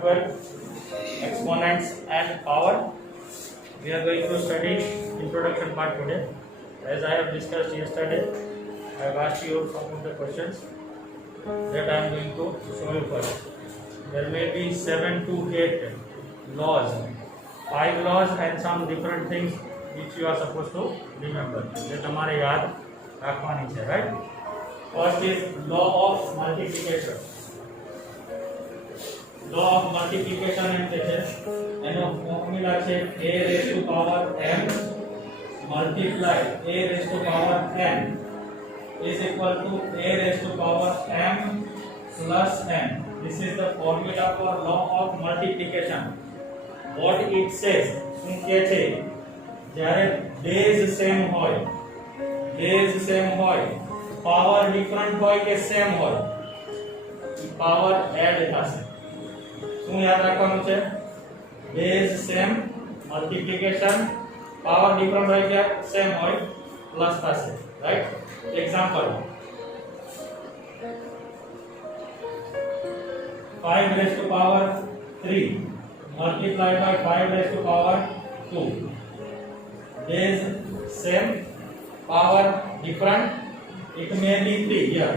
12, exponents and power. We are going to study introduction part today. As I have discussed yesterday, I have asked you some of the questions that I am going to show you first. There may be 7 to 8 laws, 5 laws and some different things which you are supposed to remember. જે તમારે યાદ રાખવાની છે, right? First is law of multiplication. Law of multiplication એટલે છે એનો formula છે a raised to power m multiply a raised to power n is equal to a raised to power m plus n. This is the formula for law of multiplication. What it says, શું કહે છે? જ્યારે base same હોય, power different હોય કે same હોય, power add થશે. શું યાદ રાખવાનું છે? Base same, multiplication, power different હોય કે સેમ હોય, પ્લસ થશે, right? Example 5 raised to power 3 multiplied by 5 raised to power 2. Base same, power different. It may be 3 here.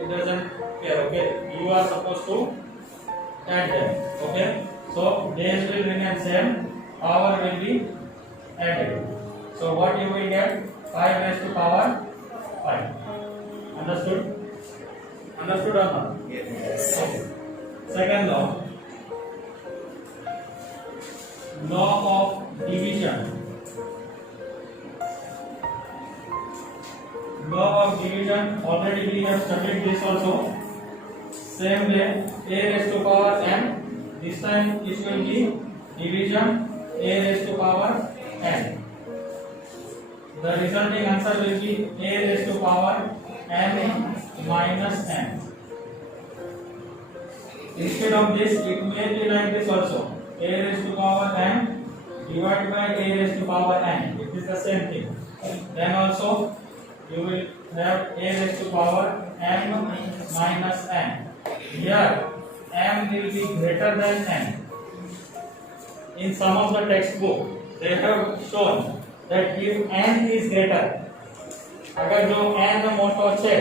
It doesn't care. Okay, you are supposed to add them. Okay, so base will remain same, power will be added. So what you will get? 5 raised to power 5. Understood? Understood or not? Yes. Okay. Second law. Law of division. Law of division, already we have studied this also. Same way, a raised to power n. This time it will be division a raised to power n. The resulting answer will be a raised to power n minus n. Instead of this, it may be like this also. A raised to power n divided by a raised to power n. It is the same thing. Then also you will have a raised to power m minus n. Here m will be greater than n. In some of the textbook they have shown that if n is greater, अगर जो n મોટો છે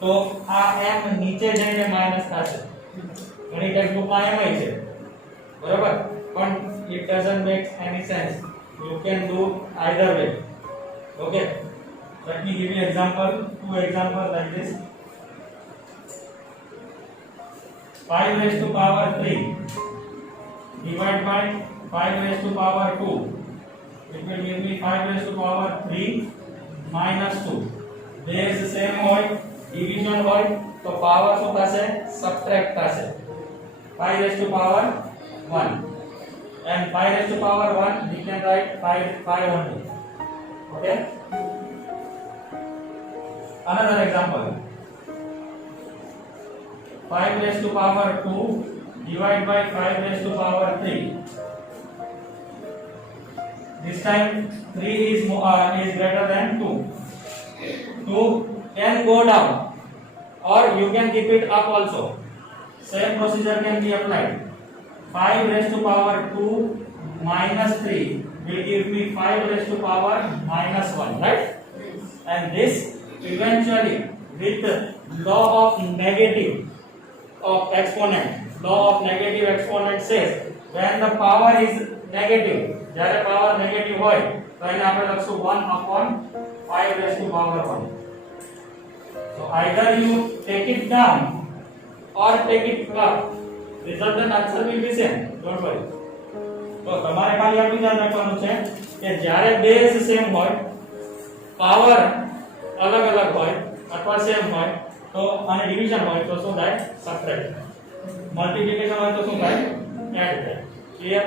તો આ m નીચે જઈને minus થશે. ઘણી ટેક્સ્ટબુકમાં એમ હોય છે, બરાબર? પણ it doesn't make any sense. You can do either way. Okay, let me give you example, two examples like this. 5 raised to power 3 divided by 5 raised to power 2. It will give me 5 raised to power 3 minus 2. Base same હોય, division હોય, તો power શું થશે? Subtract થશે. 5 raised to power 1 and 5 raised to power 1 we can write 5 only. Okay, another example, 5 raised to power 2 divided by 5 raised to power 3. This time 3 is greater than 2. 2 can go down or you can keep it up also. Same procedure can be applied. 5 raised to power 2 minus 3 will give me 5 raised to power minus 1, right? And this eventually with law of negative of exponent. Law of negative exponent says when the power is negative, જ્યારે power negative હોય તો એને આપણે લખશું 1 upon 5 raised to power 1. So either you take it down or take it up, resultant answer will be same. Don't worry. તો તમારે ખાલી આટલું ધ્યાન રાખવાનું છે કે જ્યારે બેઝ સેમ હોય, પાવર અલગ અલગ હોય અથવા સેમ હોય તો અને ડિવિઝન હોય તો શું થાય? સબટ્રેક્ટ. મલ્ટીપ્લિકેશન હોય તો શું થાય? એડ થાય. Clear?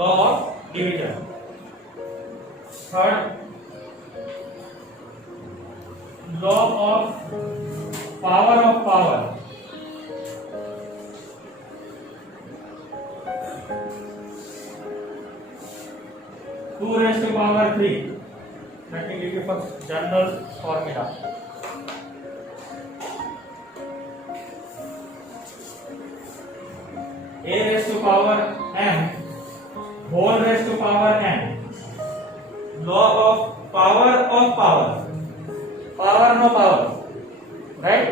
law of division. Third, law of power of power. Two raised to power 3. Let me give you first general formula. a raised to power m whole raised to power n. Law of power, power no power, right,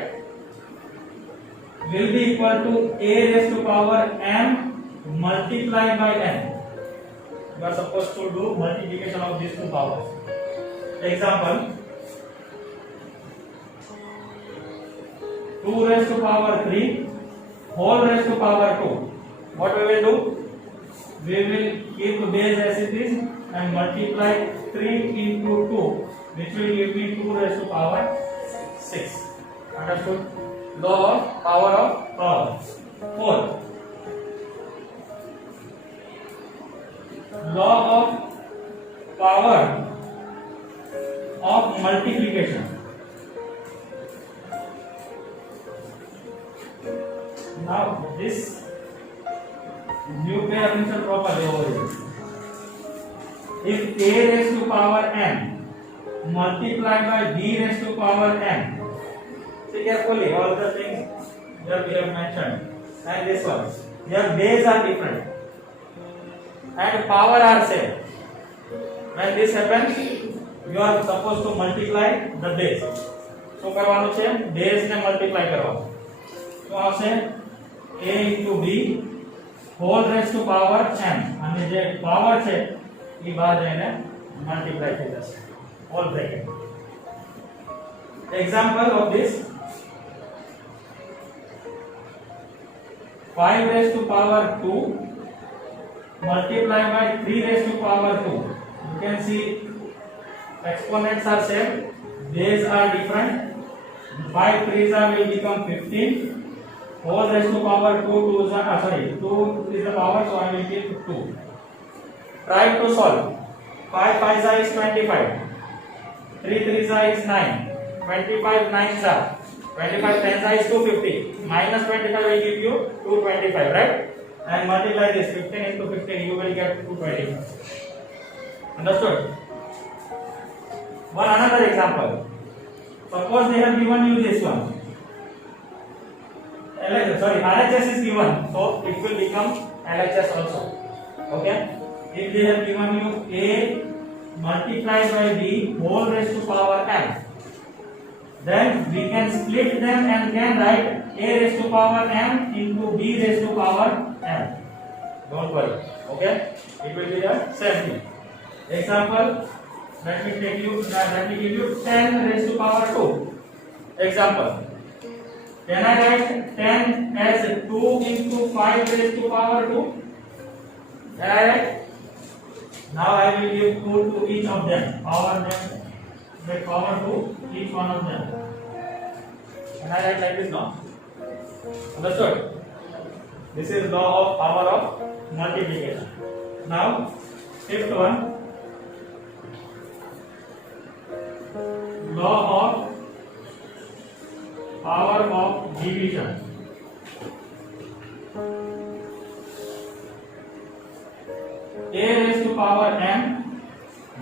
will be equal to a raised to power m multiplied by n. You are supposed to do multiplication of these two powers. Example, 2 raised to power 3 whole raised to power 2. What we will do? We will keep the base as it is and multiply 3 into 2, which will give me 2 raised to power 6. Understood? Law of power. 4. Law of power of multiplication. Now this you pay attention properly over here. If a raised to power n multiplied by b raised to power n, see carefully all the things that we have mentioned and this one, their base are different and power are same. When this happens, you are supposed to multiply the base. So કરવાનું છે base ને multiply કરવાનો. તો આવશે a into b whole raised to power m અને જે power છે એ બહાર જઈને મલ્ટીપ્લાય થઈ જશે whole bracket. Example of this, 5 raised to power 2 multiplied by 3 raised to power 2. You can see exponents are same, base are different. 5 3s will become 15 whole raised to power 2 2 is 2 is the power, so I will give 2. Try to solve. 5 5s is 25, 3 3s is 9, 25 9s are 25 10s is 250, minus 25 will give you 225, right? And multiply this 15 into 15, you will get 225. Understood? One another example. Suppose they have given you this one. RHS is given, so it will become LHS also. Okay? If they have given you a multiplied by b whole raised to power m, then we can split them and can write a raised to power m into b raised to power m. Don't worry. Okay? It will be the same thing. Example, let me give you 10 raised to power 2. Example, can I write 10 as 2 into 5 raised to power 2? Can I write? Now I will give 2 to each of them, power to each one of them. Can I write like this now? Understood? This is law of power of multiplication. Now, fifth one, law of power of division. A raised to power m,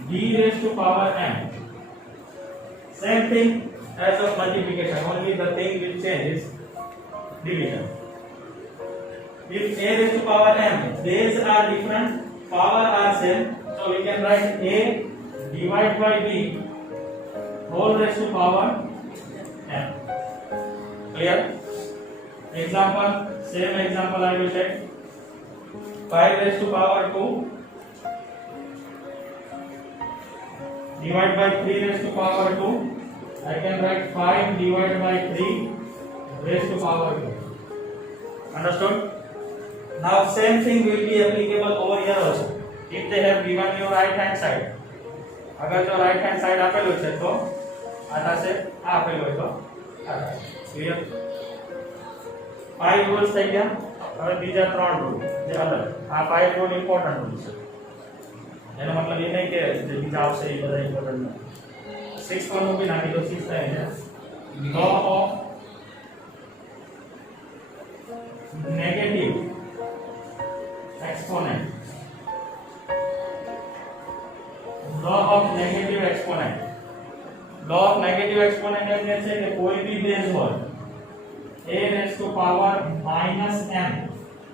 b raised to power m. Same thing as of multiplication, only the thing which changes division. If a raised to power m, base are different, power are same, so we can write a divided by b whole raised to power m. Clear? Example, same example I will take. 5 raised to power 2 divided by 3 raised to power 2. I can write 5 divided by 3 raised to power 2. Understood? Now same thing will be applicable over here also. If they have given you right hand side, अगर जो right hand side આપેલું છે તો આ થશે, આ આપેલું હોય તો આ થશે. ક્લિયર? 5 રૂલ્સ થઈ ગયા. હવે બીજા 3 રૂલ જે અલગ. આ 5 રૂલ ઇમ્પોર્ટન્ટ રૂલ છે. એનો મતલબ એ નહીં કે જે બીજા આવશે એ બધા ઇમ્પોર્ટન્ટ નથી. 6 નું બી નાખી દો. 6 થાય છે law of negative exponent. law of negative exponent. law of negative exponent એટલે છે કે કોઈ બી બેઝ હોય a raised to power minus m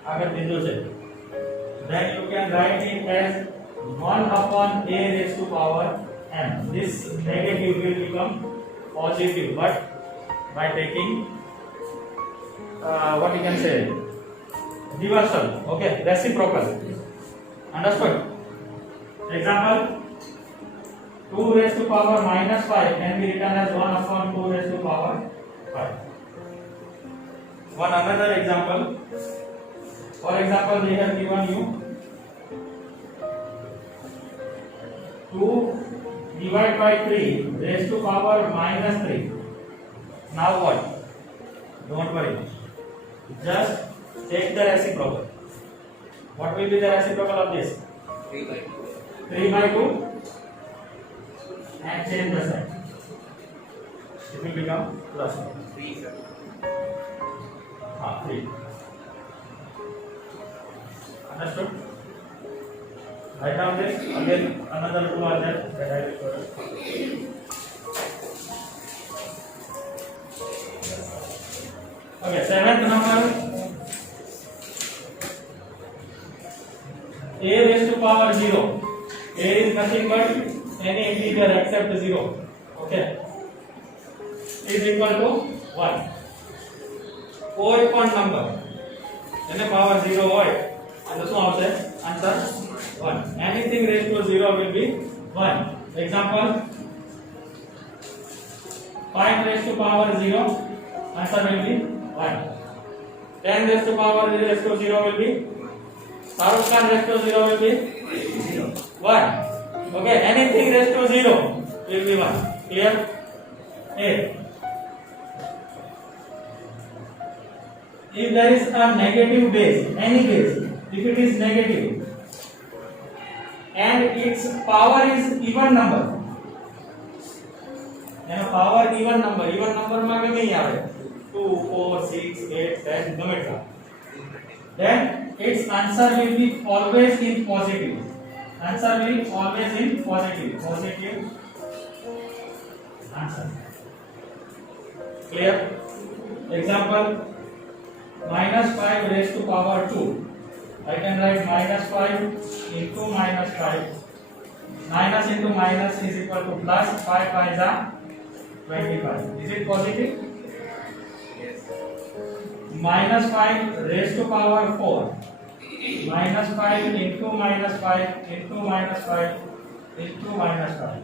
આગળ બીજો છે then you can write it as 1 upon a raised to power m. This negative will become positive but by taking what you can say reversal, okay, reciprocal. Understood? Example, 2 raised to power minus 5 can be written as 1 upon 2 raised to power 5. One another example. For example, they have given you 2 divided by 3 raised to power minus 3. Now what? Don't worry. Just take the reciprocal. What will be the reciprocal of this? 3 by 2. 3 by 2 and change the sign. It will become plus 3 sir. 3. Understood? Write down this. Again, another 2 are there that I will show you. Okay, 7th number. A raised to power 0. A is nothing but any integer except 0. Okay. Is equal to 1. કોઈ પણ number એને power 0 હોય એટલે શું આવશે answer 1. Anything raised to 0 will be 1. Example, 5 raised to power 0, answer will be 1. 10 raised to power 0 will be Shahrukh Khan raised to 0 will be 1. Okay, anything raised to 0 will be 1. Clear? A. If there is a negative base, any base, if it is negative and its power is even number, એનો power even number માં ગમે આવે 2, 4, 6, 8, 10 ગમે તે, then its answer will be always in positive. Answer will always in positive answer. Clear? Example, minus 5 raised to power 2. I can write minus 5 into minus 5. Minus into minus is equal to plus. 5 5s are 25. Is it positive? Yes. Minus 5 raised to power 4. Minus 5 into minus 5 into minus 5 into minus 5.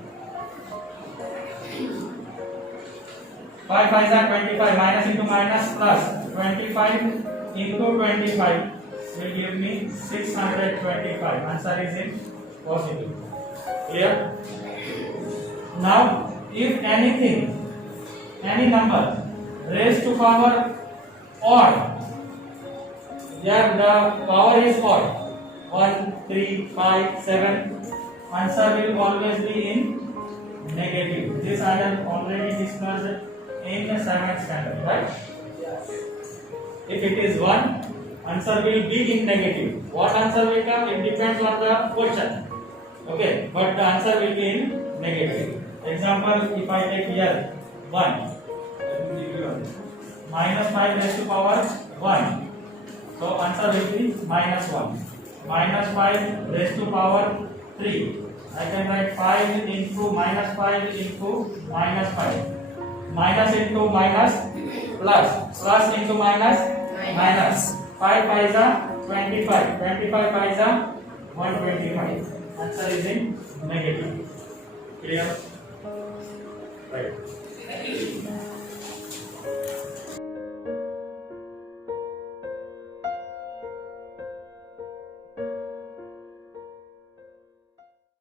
5 5s are 25. Minus into minus plus. 25 into 25 will give me 625. Answer is in positive. Clear? Now, if anything, any number raised to power odd, yeah, the power is odd, 1, 3, 5, 7, answer will always be in negative. This I have already discussed in the 7th standard, right? If it is 1, answer will be in negative. What answer will come? It depends on the question. Okay, but the answer will be in negative. Example, if I take here 1, minus 5 raised to power 1. So answer will be minus 1. Minus 5 raised to power 3. I can write 5 into minus 5 into minus 5. Minus into minus plus. Plus into minus minus. 5 5s are 25. 25 5s are 125. Answer is in negative. Clear? Right.